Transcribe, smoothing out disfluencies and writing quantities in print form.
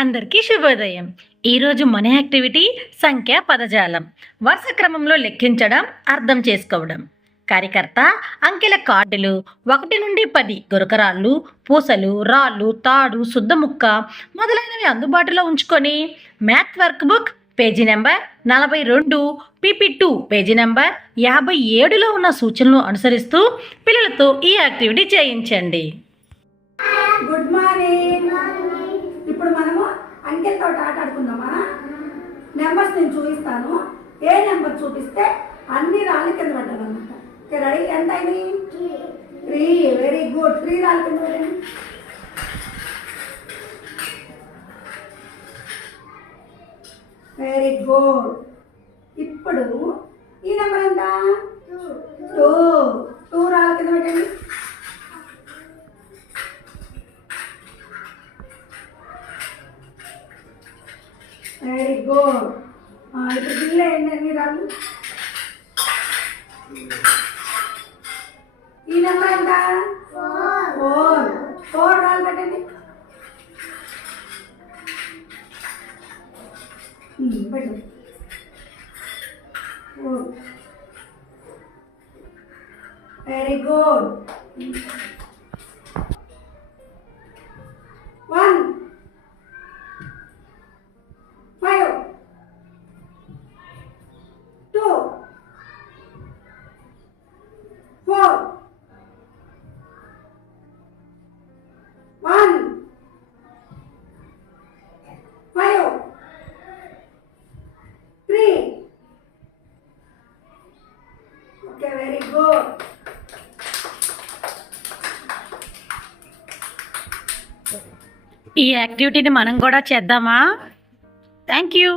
అందరికీ శుభోదయం. ఈరోజు మన యాక్టివిటీ సంఖ్యా పదజాలం. వరుస క్రమంలో లెక్కించడం, అర్థం చేసుకోవడం. కార్యకర్త అంకెల కార్డులు 1 నుండి 10 గురకరాళ్ళు, పూసలు, రాళ్ళు, తాడు, శుద్ధముక్క మొదలైనవి అందుబాటులో ఉంచుకొని math work book page number 42, PP2 page number 57లో ఉన్న సూచనలు అనుసరిస్తూ పిల్లలతో ఈ యాక్టివిటీ చేయించండి. Good morning. ఇప్పుడు మనము అంకెలతో ఆట ఆడుకుందామా? నెంబర్స్ నేను చూపిస్తాను. ఏ నెంబర్ చూపిస్తే అన్ని రాళ్ళ కింద పడ్డామన్నమాట. Okay, ready? ఎంత అయింది? 3. Very good. 3 రాళ్ళ కింద పడండి. Very good. ఇప్పుడు ఈ నెంబర్ ఎంత? 2 రాళ్ళ కింద పెట్టండి. Very good. ఇప్పుడు బిల్లు ఎన్ని రాళ్ళు? ఈ నెంబర్ ఎంత? 4 రాళ్ళు పెట్టండి. పెట్టండి. 4. Very good. 1, 5, 2, 4, 1, 5, 3. Okay, very good. ఈ యాక్టివిటీని మనం కూడా చేద్దామా? Thank you.